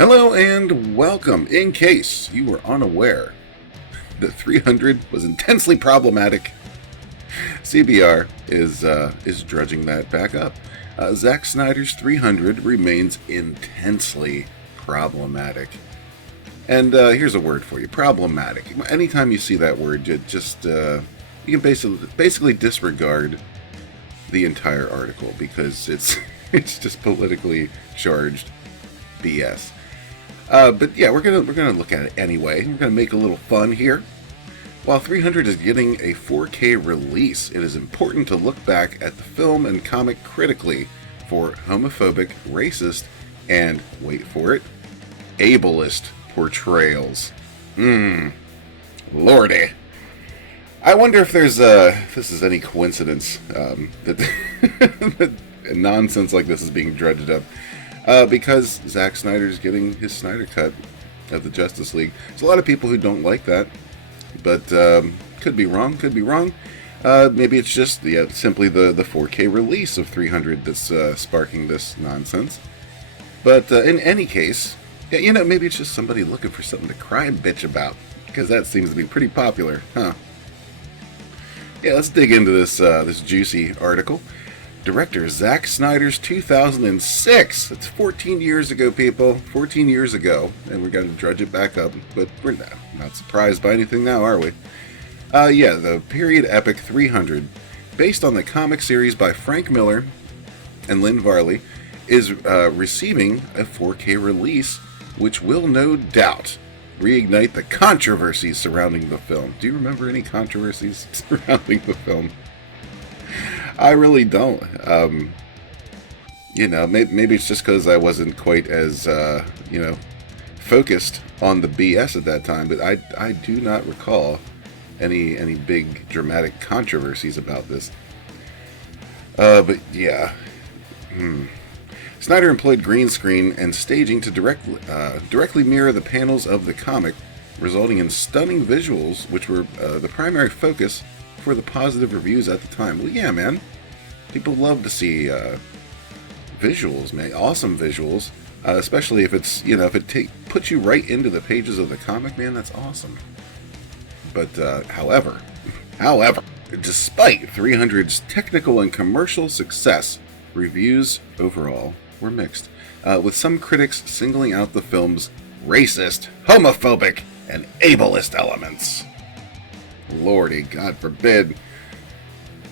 Hello and welcome. In case you were unaware that 300 was intensely problematic, CBR is drudging that back up. Zack Snyder's 300 remains intensely problematic. And here's a word for you: problematic. Anytime you see that word, you can basically disregard the entire article because it's just politically charged BS. But yeah, we're gonna look at it anyway. We're gonna make a little fun here. While 300 is getting a 4K release, it is important to look back at the film and comic critically for homophobic, racist, and wait for it, ableist portrayals. Lordy. I wonder if this is any coincidence that that nonsense like this is being dredged up. Because Zack Snyder's getting his Snyder cut of the Justice League. There's a lot of people who don't like that, but could be wrong. Maybe it's just simply the 4K release of 300 that's sparking this nonsense. But in any case, maybe it's just somebody looking for something to cry and bitch about, because that seems to be pretty popular, huh? Yeah, let's dig into this juicy article. Director Zack Snyder's 2006. It's 14 years ago, people. 14 years ago. And we're going to drudge it back up. But we're not surprised by anything now, are we? The period epic 300, based on the comic series by Frank Miller and Lynn Varley, is receiving a 4K release, which will no doubt reignite the controversies surrounding the film. Do you remember any controversies surrounding the film? I really don't. Maybe it's just because I wasn't quite as, focused on the BS at that time, but I do not recall any big dramatic controversies about this. But yeah. Snyder employed green screen and staging to directly mirror the panels of the comic, resulting in stunning visuals, which were the primary focus for the positive reviews at the time. Well, yeah, man. People love to see visuals, man. Awesome visuals. Especially if it's, if it puts you right into the pages of the comic, man, that's awesome. But, however, despite 300's technical and commercial success, reviews overall were mixed, with some critics singling out the film's racist, homophobic, and ableist elements. Lordy, God forbid.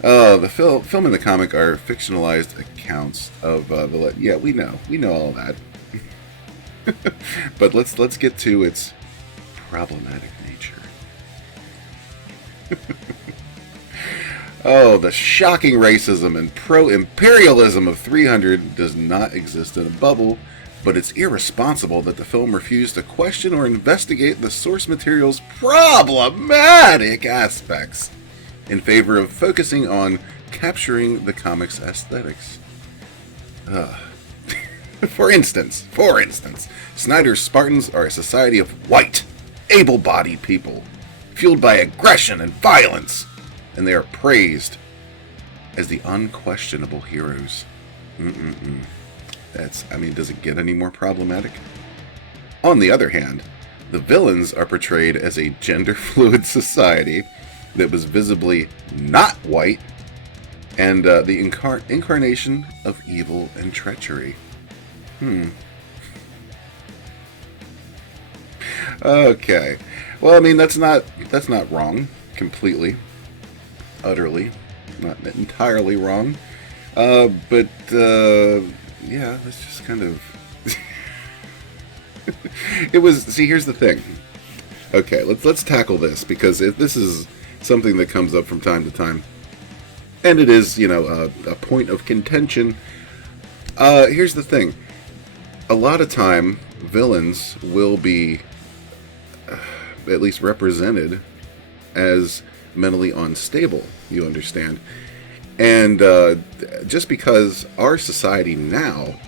The film and the comic are fictionalized accounts of yeah, we know all that. But let's get to its problematic nature. The shocking racism and pro-imperialism of 300 does not exist in a bubble, but it's irresponsible that the film refused to question or investigate the source material's problematic aspects in favor of focusing on capturing the comic's aesthetics. For instance, Snyder's Spartans are a society of white, able-bodied people, fueled by aggression and violence, and they are praised as the unquestionable heroes. Does it get any more problematic? On the other hand, the villains are portrayed as a gender-fluid society that was visibly not white, and the incarnation of evil and treachery. Okay. Well, that's not wrong completely, utterly, not entirely wrong. But that's just kind of. It was. See, here's the thing. Okay, let's tackle this, because this is something that comes up from time to time, and it is, a point of contention. Here's the thing. A lot of time, villains will be at least represented as mentally unstable, you understand? And just because our society now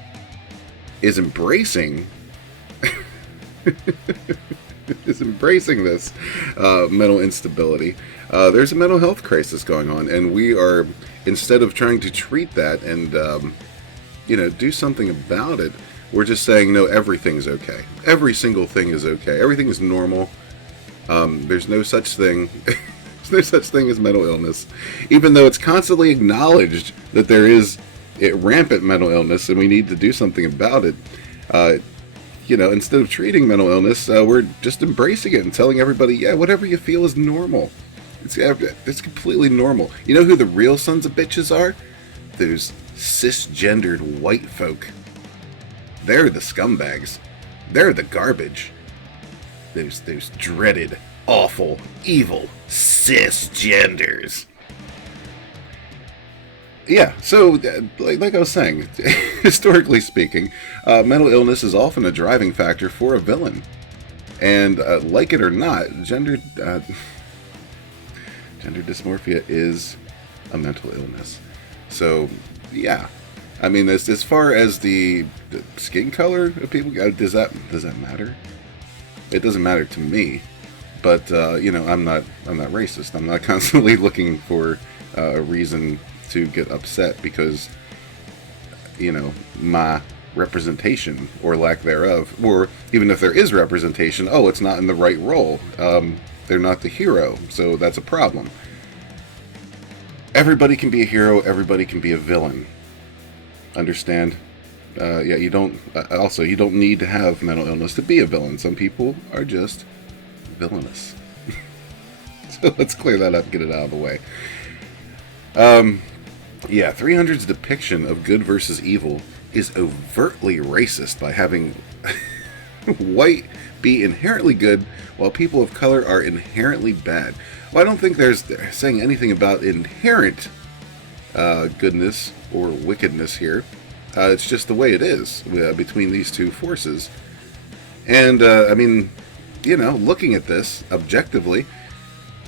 is embracing this mental instability, there's a mental health crisis going on, and we are, instead of trying to treat that and do something about it, We're just saying, no, everything's okay. Every single thing is okay. Everything is normal. There's no such thing. There's no such thing as mental illness, even though it's constantly acknowledged that there is rampant mental illness and we need to do something about it. Instead of treating mental illness, we're just embracing it and telling everybody, yeah, whatever you feel is normal. It's completely normal. You know who the real sons of bitches are? Those cisgendered white folk. They're the scumbags. They're the garbage. Those dreaded, awful, evil cisgenders. Yeah, so like I was saying, historically speaking, mental illness is often a driving factor for a villain. And like it or not, gender dysmorphia is a mental illness. So, yeah. I mean, as far as the skin color of people, does that matter? It doesn't matter to me, but I'm not racist. I'm not constantly looking for a reason to get upset because my representation or lack thereof, or even if there is representation, it's not in the right role. They're not the hero, so that's a problem. Everybody can be a hero. Everybody can be a villain. Understand? You don't. Also, you don't need to have mental illness to be a villain. Some people are just villainous. So let's clear that up, get it out of the way. 300's depiction of good versus evil is overtly racist by having white be inherently good while people of color are inherently bad. Well, I don't think they're saying anything about inherent goodness or wickedness here. It's just the way it is between these two forces. And, looking at this objectively,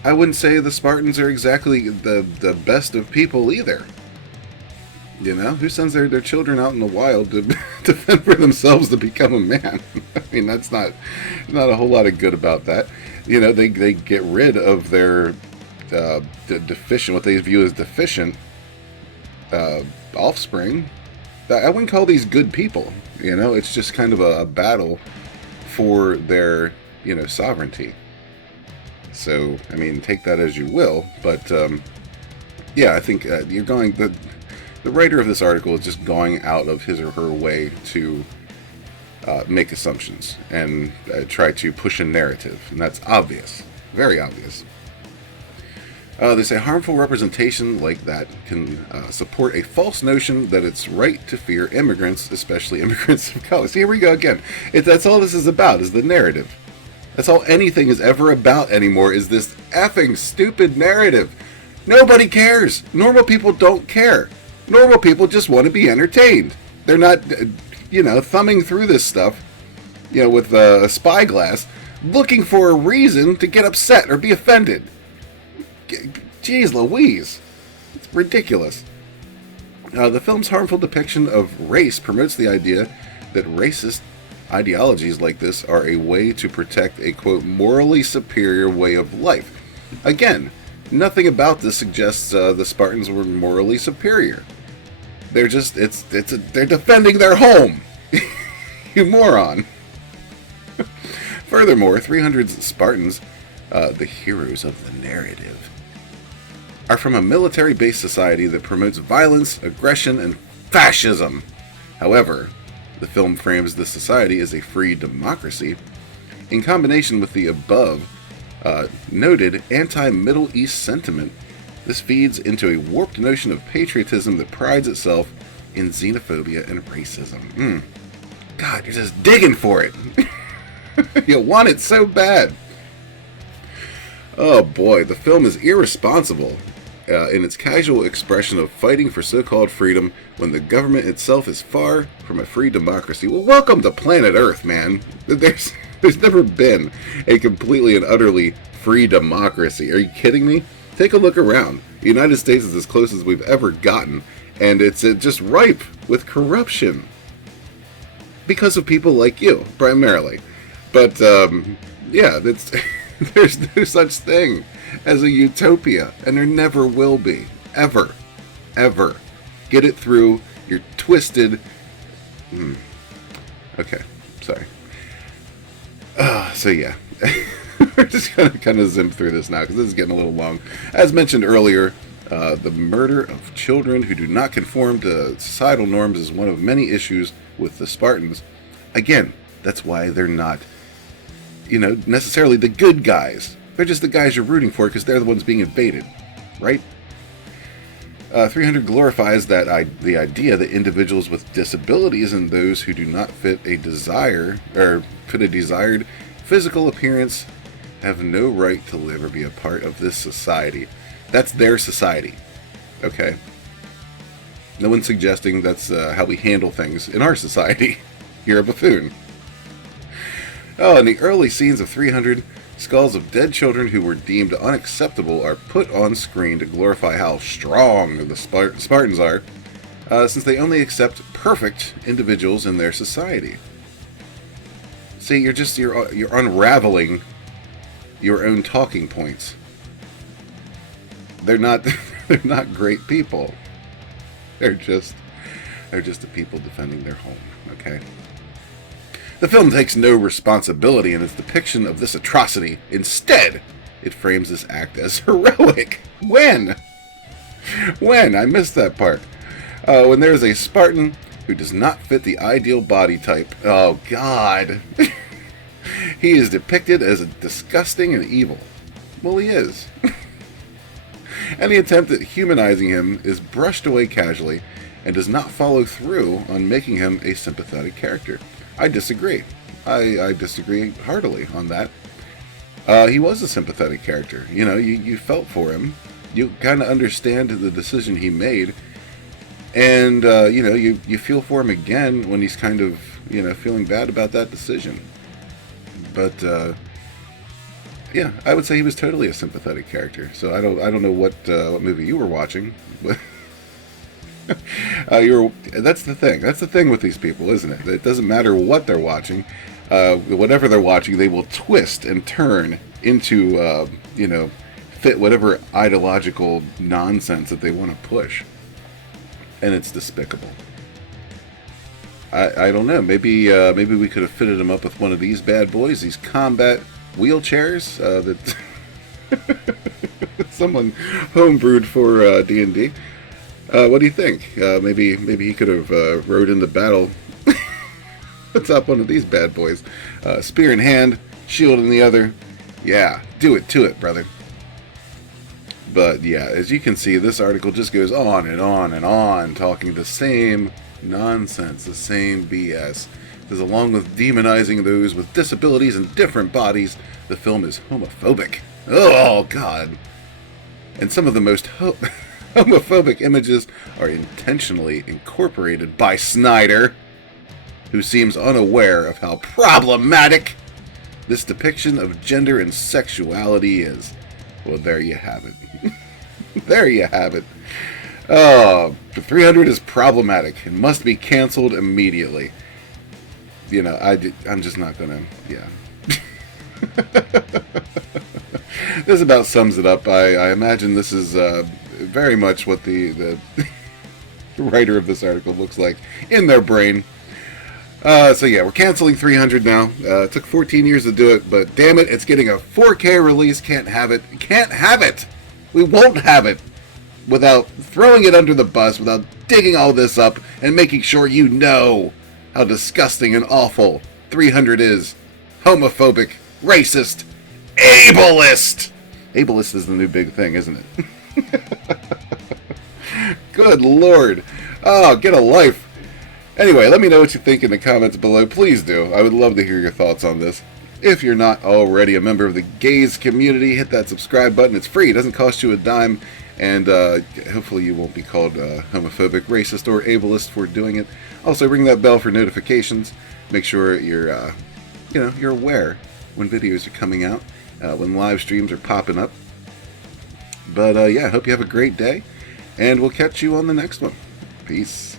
I wouldn't say the Spartans are exactly the best of people either. Who sends their children out in the wild to defend for themselves to become a man? I mean, that's not a whole lot of good about that. They get rid of their deficient, what they view as deficient offspring. I wouldn't call these good people. It's just kind of a battle for their sovereignty. So, I mean, take that as you will. But I think you're going. The writer of this article is just going out of his or her way to make assumptions and try to push a narrative, and that's obvious, very obvious. They say harmful representation like that can support a false notion that it's right to fear immigrants, especially immigrants of color. See, here we go again. That's all this is about, is the narrative. That's all anything is ever about anymore, is this effing stupid narrative. Nobody cares. Normal people don't care. Normal people just want to be entertained. They're not, thumbing through this stuff, with a spyglass, looking for a reason to get upset or be offended. Jeez Louise. It's ridiculous. The film's harmful depiction of race promotes the idea that racist ideologies like this are a way to protect a, quote, morally superior way of life. Again, nothing about this suggests the Spartans were morally superior. They're just, they're defending their home. You moron. Furthermore, 300's Spartans, the heroes of the narrative, are from a military-based society that promotes violence, aggression, and fascism. However, the film frames this society as a free democracy. In combination with the above noted anti-Middle East sentiment, this feeds into a warped notion of patriotism that prides itself in xenophobia and racism. God, you're just digging for it. You want it so bad. Oh boy, the film is irresponsible in its casual expression of fighting for so-called freedom when the government itself is far from a free democracy. Well, welcome to planet Earth, man. There's never been a completely and utterly free democracy. Are you kidding me? Take a look around. The United States is as close as we've ever gotten, and it's just ripe with corruption. Because of people like you, primarily. But, there's no such thing as a utopia, and there never will be. Ever. Ever. Get it through your twisted... Okay, sorry. So yeah, we're just gonna kind of zip through this now because this is getting a little long. As mentioned earlier, the murder of children who do not conform to societal norms is one of many issues with the Spartans. Again, that's why they're not, necessarily the good guys. They're just the guys you're rooting for because they're the ones being invaded, right? 300 glorifies the idea that individuals with disabilities and those who do not fit a desired physical appearance have no right to live or be a part of this society. That's their society, okay? No one's suggesting that's how we handle things in our society. You're a buffoon. Oh, in the early scenes of 300, skulls of dead children who were deemed unacceptable are put on screen to glorify how strong the Spartans are, since they only accept perfect individuals in their society. See, you're unraveling your own talking points. They're not great people. They're just the people defending their home. Okay. The film takes no responsibility in its depiction of this atrocity. Instead, it frames this act as heroic. When? I missed that part. When there is a Spartan who does not fit the ideal body type. Oh, God. He is depicted as disgusting and evil. Well, he is. Any attempt at humanizing him is brushed away casually and does not follow through on making him a sympathetic character. I disagree. I disagree heartily on that. He was a sympathetic character. You felt for him. You kind of understand the decision he made. And, you feel for him again when he's kind of, feeling bad about that decision. But, yeah, I would say he was totally a sympathetic character. So I don't know what movie you were watching, but that's the thing. That's the thing with these people, isn't it? It doesn't matter what they're watching. Whatever they're watching, they will twist and turn into, fit whatever ideological nonsense that they want to push. And it's despicable. I don't know. Maybe we could have fitted him up with one of these bad boys, these combat wheelchairs that someone homebrewed for D&D. What do you think? Maybe he could have rode into battle atop one of these bad boys. Spear in hand, shield in the other. Yeah, do it to it, brother. But yeah, as you can see, this article just goes on and on and on, talking the same nonsense, the same BS. Because along with demonizing those with disabilities and different bodies, the film is homophobic. Oh, God. And some of the most homophobic images are intentionally incorporated by Snyder, who seems unaware of how problematic this depiction of gender and sexuality is. Well, there you have it. There you have it. Oh, 300 is problematic and must be canceled immediately. I'm just not gonna, yeah. This about sums it up. I imagine this is very much what the writer of this article looks like in their brain. So yeah, we're canceling 300 now. It took 14 years to do it, but damn it, it's getting a 4K release. Can't have it. Can't have it. We won't have it without throwing it under the bus, without digging all this up and making sure you know how disgusting and awful 300 is. Homophobic, racist, ableist. Ableist is the new big thing, isn't it? Good Lord. Oh, get a life. Anyway, let me know what you think in the comments below. Please do. I would love to hear your thoughts on this. If you're not already a member of the gays community, hit that subscribe button. It's free. It doesn't cost you a dime. And hopefully you won't be called homophobic, racist, or ableist for doing it. Also, ring that bell for notifications. Make sure you're, you're aware when videos are coming out, when live streams are popping up. But yeah, I hope you have a great day. And we'll catch you on the next one. Peace.